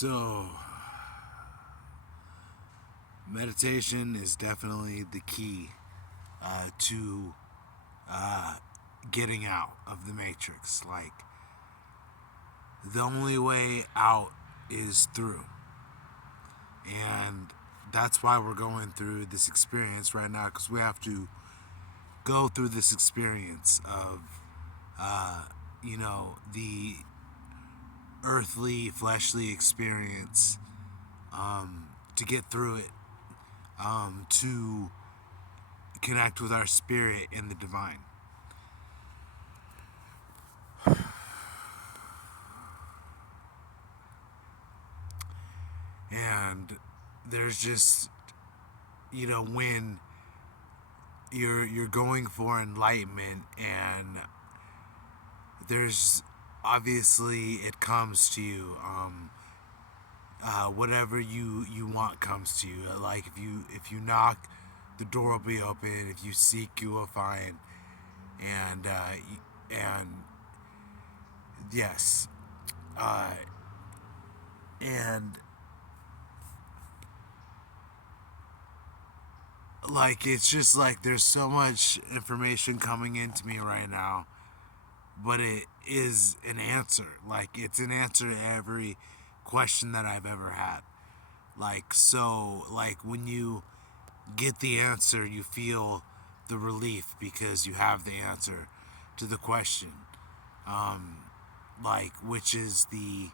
So, meditation is definitely the key to getting out of the matrix. Like, the only way out is through. And that's why we're going through this experience right now, because we have to go through this experience of, the earthly, fleshly experience to get through it, to connect with our spirit and the divine. And there's just, when you're going for enlightenment, and there's obviously it comes to you. Whatever you want comes to you. Like if you knock, the door will be open. If you seek, you will find. And yes, uh, and like it's just like there's so much information coming into me right now, but it is an answer. Like it's an answer to every question that I've ever had. Like when you get the answer, you feel the relief because you have the answer to the question. Which is the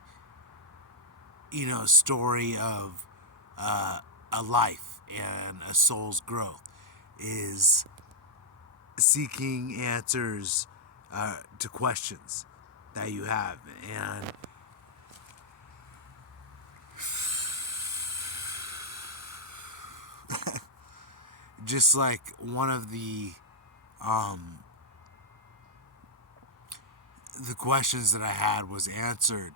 story of a life and a soul's growth is seeking answers to questions that you have. And just like one of the questions that I had was answered,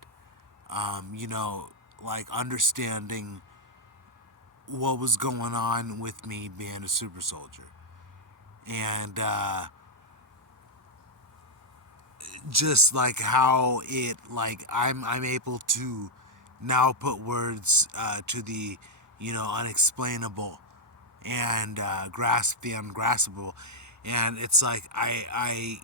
like understanding what was going on with me being a super soldier. And just like how it, like I'm able to now put words to the unexplainable, and grasp the ungraspable. And it's like I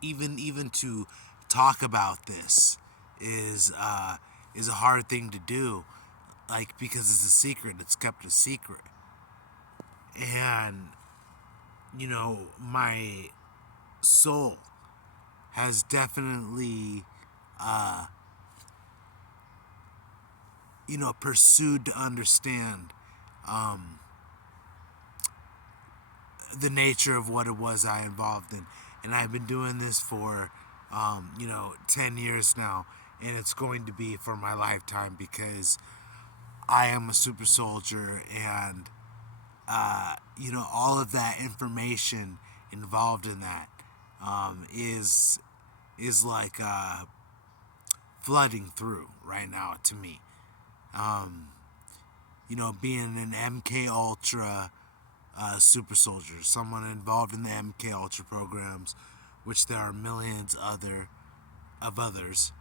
even to talk about this is a hard thing to do, like because it's a secret. It's kept a secret. And my soul has definitely pursued to understand the nature of what it was I involved in. And I've been doing this for 10 years now, and it's going to be for my lifetime, because I am a super soldier. And all of that information involved in that is like flooding through right now to me. Being an MK Ultra super soldier, someone involved in the MK Ultra programs, which there are millions of others.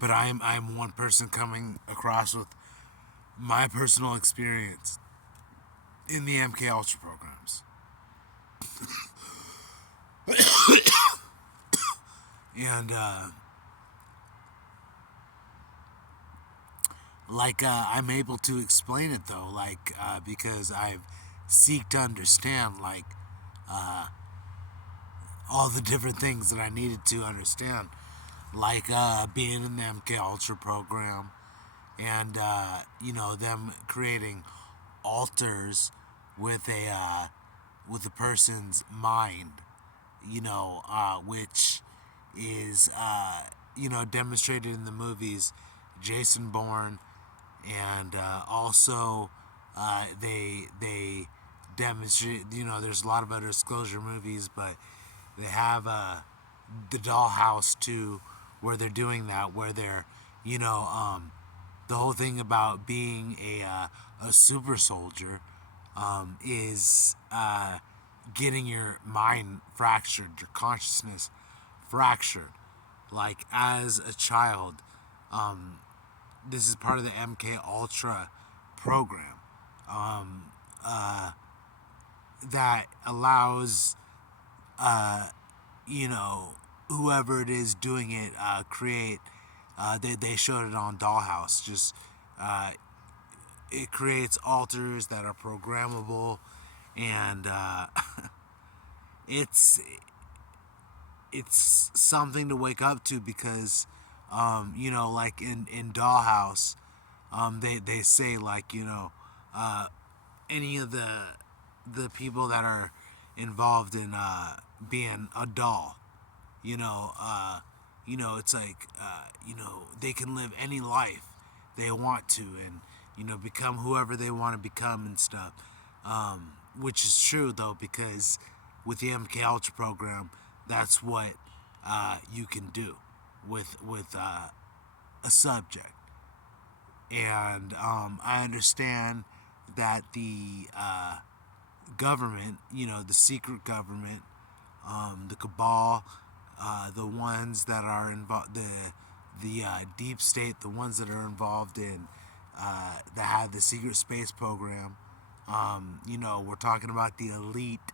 But I'm one person coming across with my personal experience in the MK Ultra programs. And I'm able to explain it though, because I've seeked to understand all the different things that I needed to understand, being in the MK Ultra program, and them creating altars with a person's mind, which is demonstrated in the movies Jason Bourne. And also they demonstrate, there's a lot of other disclosure movies, but they have the Dollhouse too, where they're doing that, where they're the whole thing about being a super soldier is getting your mind fractured, your consciousness fractured. Like as a child, This is part of the MK Ultra program that allows you know whoever it is doing it create. They showed it on Dollhouse. Just it creates alters that are programmable, and it's it's something to wake up to because like in Dollhouse, they say like any of the people that are involved in being a doll, you know, it's like they can live any life they want to, and become whoever they want to become and stuff. Which is true though, because with the MK Ultra program, that's what you can do with a subject. And I understand that the government, the secret government, the cabal, the ones that are involved, the deep state, the ones that are involved in that have the secret space program. We're talking about the elite.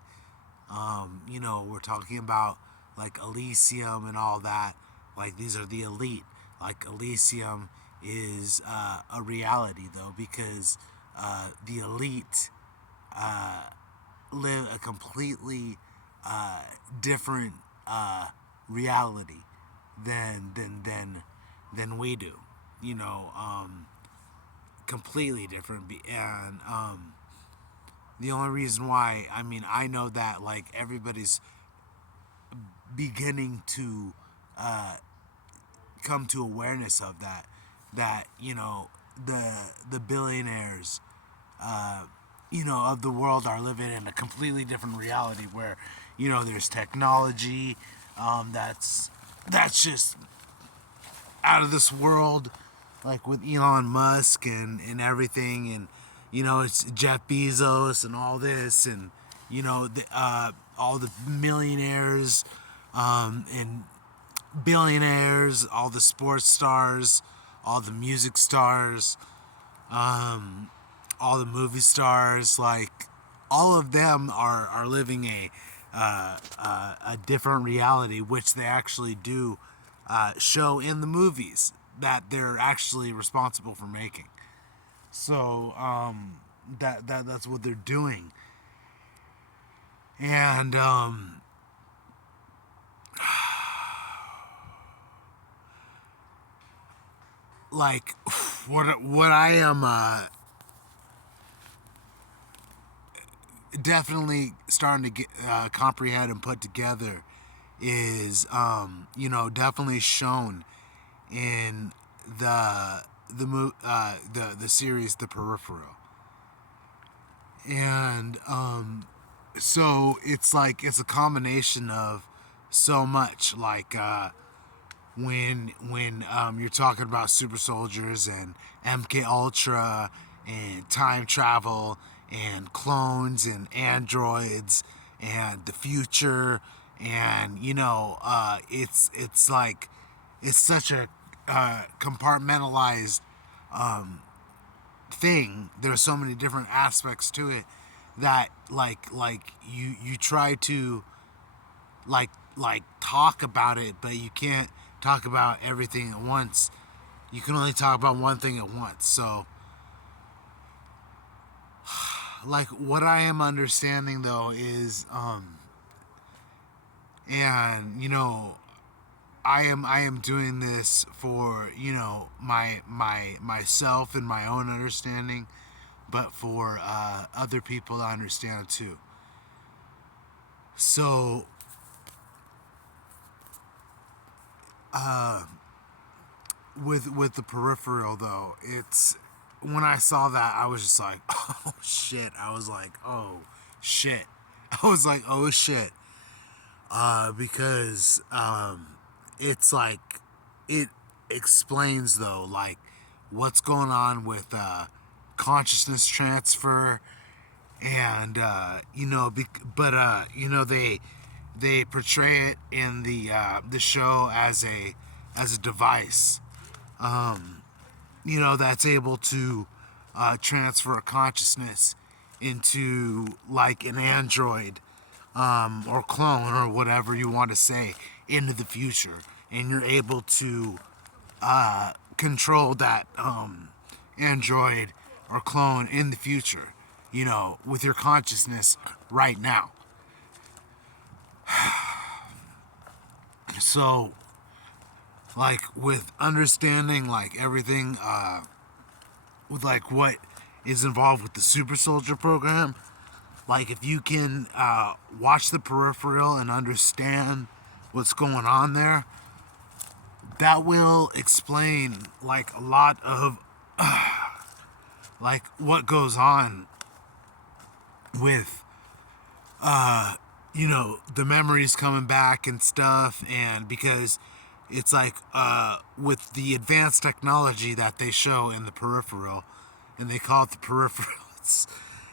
We're talking about like Elysium and all that. Like these are the elite. Like Elysium is a reality though, because the elite live a completely different reality than we do. You know, completely different. And the only reason why, I mean, I know that like everybody's beginning to come to awareness of that the billionaires of the world are living in a completely different reality where there's technology that's just out of this world, like with Elon Musk and everything, and it's Jeff Bezos and all this, and all the millionaires and billionaires, all the sports stars, all the music stars, all the movie stars, like all of them are living a different reality, which they actually do show in the movies that they're actually responsible for making. So that's what they're doing, and like what I am definitely starting to get comprehend and put together is definitely shown in the series The Peripheral. And so it's like it's a combination of so much, like when you're talking about super soldiers and MK Ultra and time travel and clones and androids and the future, and it's like it's such a compartmentalized thing. There's so many different aspects to it that like you try to like talk about it, but you can't talk about everything at once. You can only talk about one thing at once. So like what I am understanding though is and I am doing this for my myself and my own understanding, but for other people to understand too. So with the Peripheral though, it's when I saw that I was just like, oh shit. I was like, oh shit. I was like, oh shit. Because it's like it explains though like what's going on with consciousness transfer, and they portray it in the show as a device, that's able to transfer a consciousness into like an android or clone or whatever you want to say into the future, and you're able to control that android or clone in the future, with your consciousness right now. So, like, with understanding, like, everything, with, like, what is involved with the super soldier program, like, if you can watch the peripheral and understand what's going on there, that will explain, like, a lot of, like, what goes on with the memories coming back and stuff. And because it's like with the advanced technology that they show in the peripheral, and they call it the peripheral,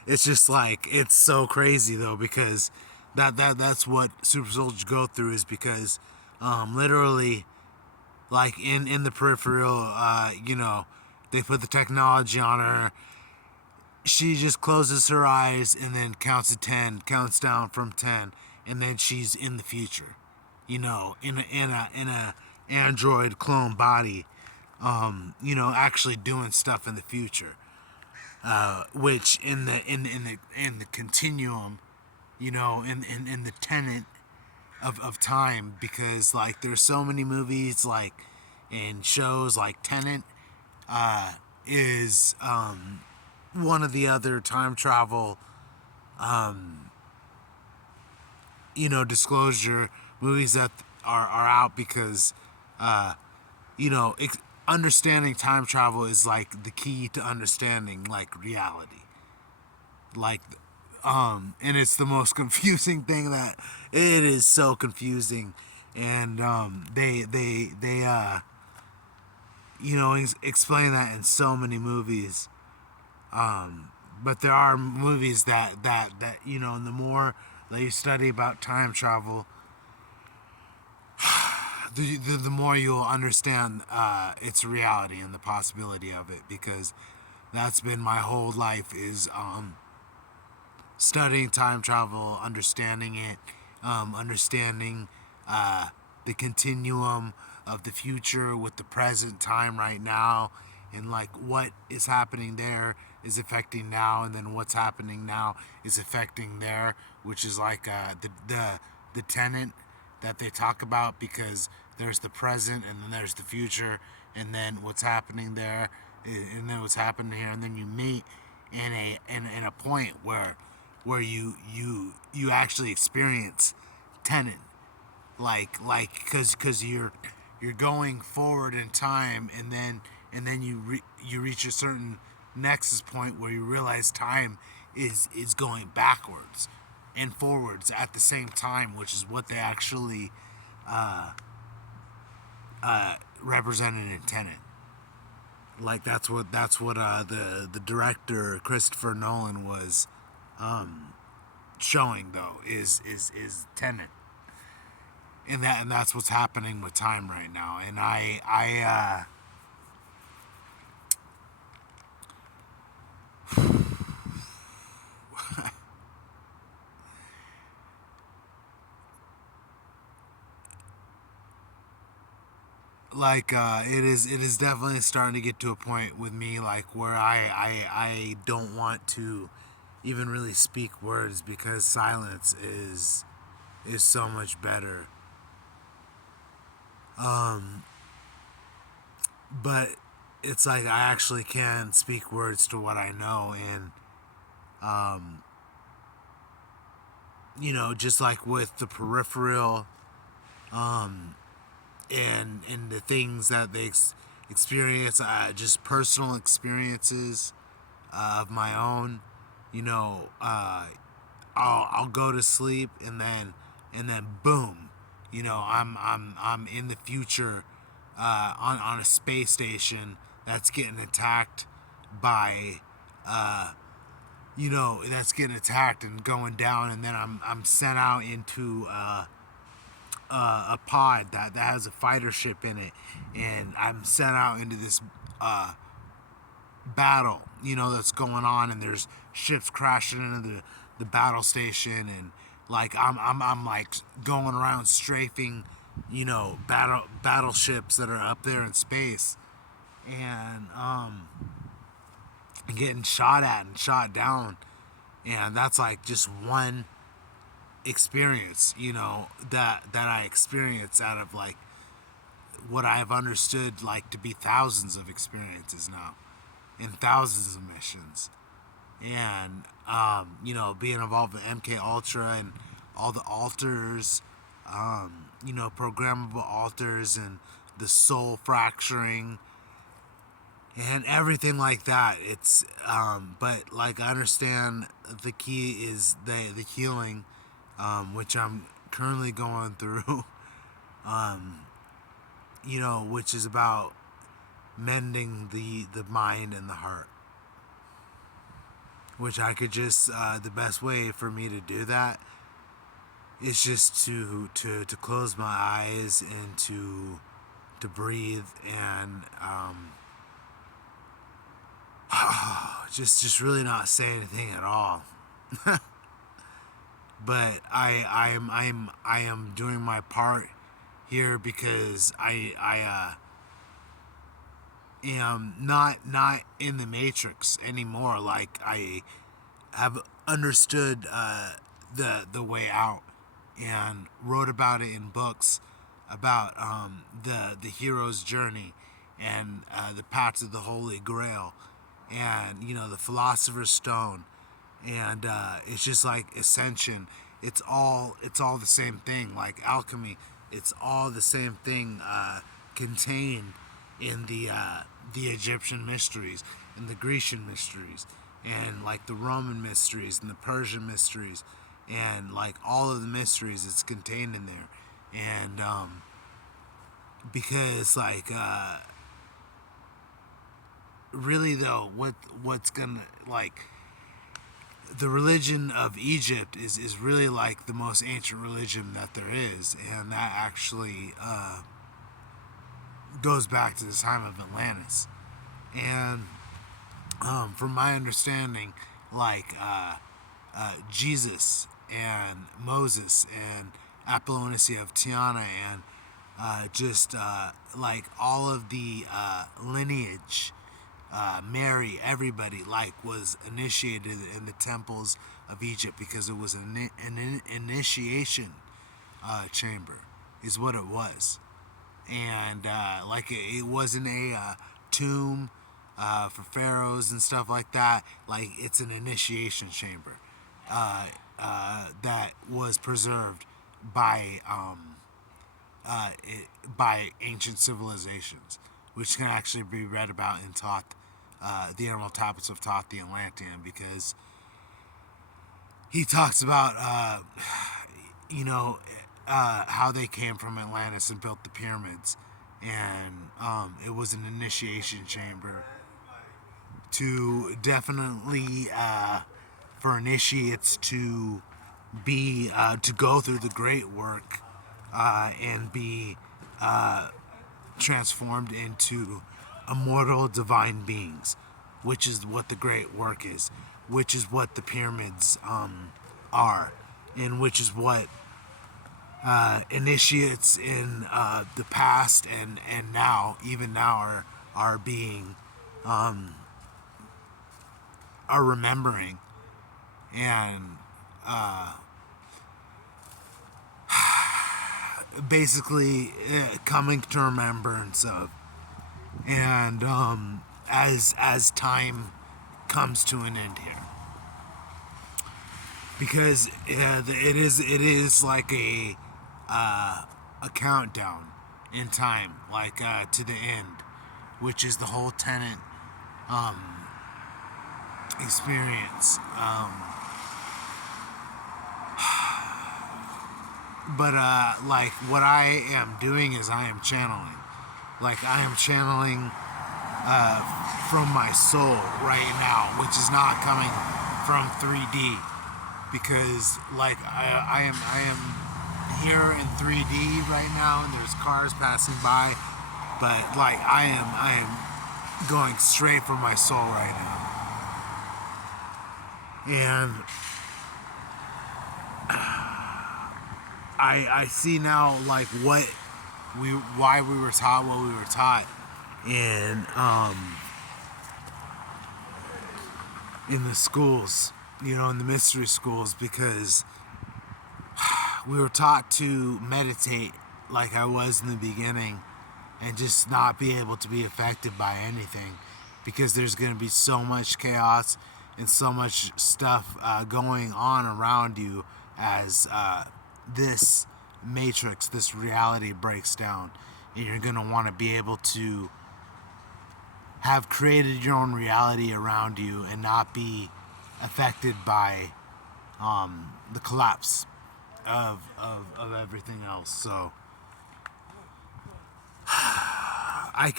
it's just like, it's so crazy though, because that's what super soldiers go through, is because literally, like, in the peripheral, they put the technology on her. She just closes her eyes and then counts to 10, counts down from 10, and then she's in the future, in a android clone body, actually doing stuff in the future, which in the continuum, in the tenet of time, because like there's so many movies, like, and shows, like Tenet is one of the other time travel disclosure movies that are out, because you know ex- understanding time travel is like the key to understanding, like, reality, like, and it's the most confusing thing, that it is so confusing. And they explain that in so many movies. But there are movies that and the more that you study about time travel, the more you'll understand its reality and the possibility of it, because that's been my whole life, is studying time travel, understanding it, understanding the continuum of the future with the present time right now, and like what is happening there is affecting now, and then what's happening now is affecting there, which is like the tenant that they talk about, because there's the present and then there's the future, and then what's happening there, and then what's happening here, and then you meet in a point where you actually experience tenant, like because you're going forward in time, and then you reach a certain nexus point where you realize time is going backwards and forwards at the same time, which is what they actually represented in Tenet. Like, that's what the director Christopher Nolan was showing, though, is Tenet, and that's what's happening with time right now. And I like, it is definitely starting to get to a point with me, like, where I don't want to even really speak words, because silence is so much better. But it's like I actually can speak words to what I know. And just like with the peripheral, and the things that they experience, just personal experiences of my own. You know, I'll go to sleep, and then boom, I'm in the future, on a space station that's getting attacked by that's getting attacked and going down, and then I'm sent out into a pod that has a fighter ship in it, and I'm sent out into this battle, that's going on, and there's ships crashing into the battle station, and like I'm like going around strafing, battleships that are up there in space, and getting shot at and shot down, and that's like just one experience, that I experience out of like what I've understood like to be thousands of experiences now, and thousands of missions, and being involved with MK Ultra and all the alters, programmable alters and the soul fracturing and everything like that. It's but like I understand the key is the healing, which I'm currently going through, which is about mending the mind and the heart. Which I could just the best way for me to do that is just to close my eyes and to breathe and just really not say anything at all. But I am doing my part here because I am not in the matrix anymore. Like I have understood the way out and wrote about it in books about the hero's journey and the path to the Holy Grail and the Philosopher's Stone, and it's just like ascension. It's all the same thing. Like alchemy, it's all the same thing contained in the Egyptian mysteries, and the Grecian mysteries, and like the Roman mysteries and the Persian mysteries, and like all of the mysteries, it's contained in there. And because like really though, what's gonna like the religion of Egypt is really like the most ancient religion that there is, and that actually goes back to the time of Atlantis. And from my understanding, like Jesus and Moses and Apollonius of Tiana and just like all of the lineage, Mary, everybody like was initiated in the temples of Egypt because it was an initiation chamber, is what it was. And like it wasn't a tomb for pharaohs and stuff like that. Like it's an initiation chamber that was preserved by by ancient civilizations, which can actually be read about in Thoth, the Emerald Tablets of Thoth the Atlantean, because he talks about how they came from Atlantis and built the pyramids, and it was an initiation chamber to definitely for initiates to be to go through the great work and be transformed into immortal divine beings, which is what the great work is, which is what the pyramids are, and which is what initiates in the past and now, even now, are being are remembering and basically coming to remembrance of, and as time comes to an end here, because it is like a countdown in time, like to the end, which is the whole Tenant experience. But like what I am doing is I am channeling. Like I am channeling from my soul right now, which is not coming from 3D, because like I am here in 3D right now, and there's cars passing by, but like I am going straight for my soul right now, and I see now like why we were taught what we were taught in the schools, in the mystery schools, because we were taught to meditate like I was in the beginning and just not be able to be affected by anything, because there's going to be so much chaos and so much stuff going on around you as this matrix, this reality breaks down, and you're going to want to be able to have created your own reality around you and not be affected by the collapse of everything else. So I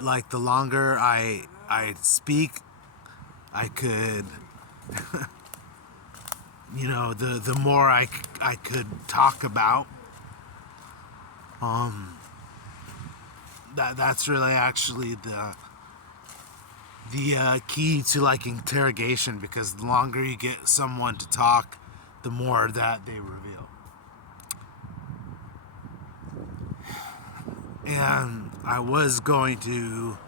like, the longer I speak, I could, the more I could talk about. That's really actually the key to like interrogation, because the longer you get someone to talk, the more that they reveal. And I was going to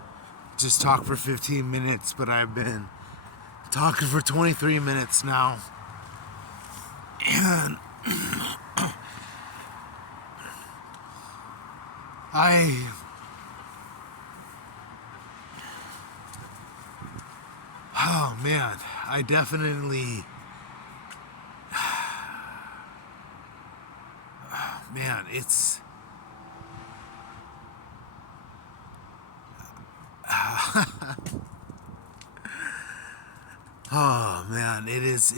just talk for 15 minutes, but I've been talking for 23 minutes now. And oh man, I definitely, man, it's, oh man, it is,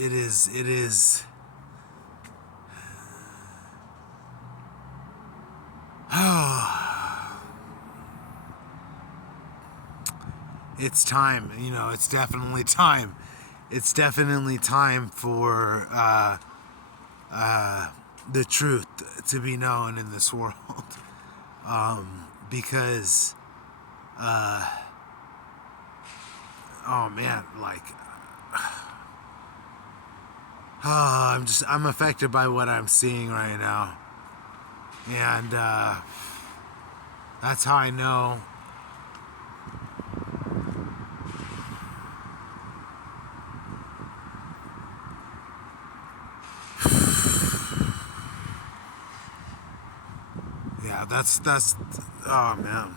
oh, it's time, it's definitely time. It's definitely time for the truth to be known in this world. Because, oh man, like, I'm affected by what I'm seeing right now. And that's how I know. Yeah, that's, oh man.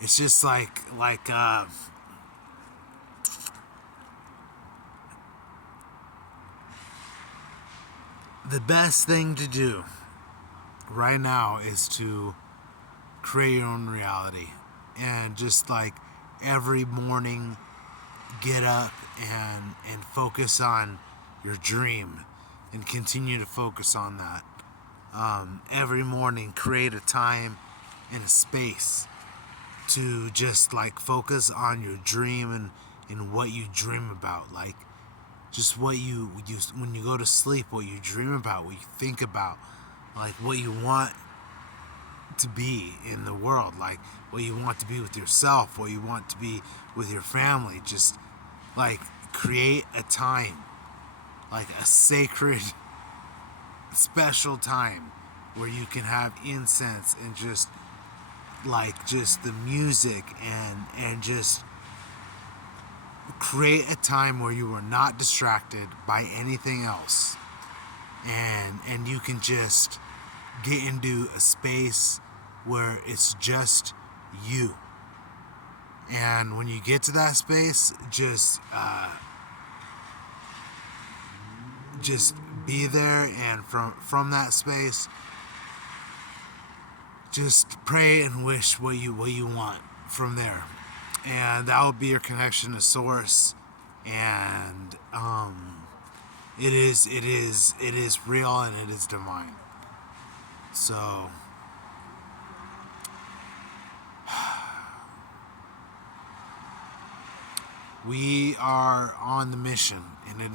It's just like the best thing to do right now is to create your own reality, and just like every morning get up and focus on your dream, and continue to focus on that. Every morning create a time and a space to just like focus on your dream, and what you dream about, like just what you when you go to sleep, what you dream about, what you think about, like what you want to be in the world, like what you want to be with yourself, what you want to be with your family. Just like create a time, like a sacred special time where you can have incense and just the music, and just create a time where you are not distracted by anything else, and you can just get into a space where it's just you. And when you get to that space, just be there, and from that space, just pray and wish what you want from there, and that will be your connection to source. And it is real, and it is divine. So We are on the mission, and it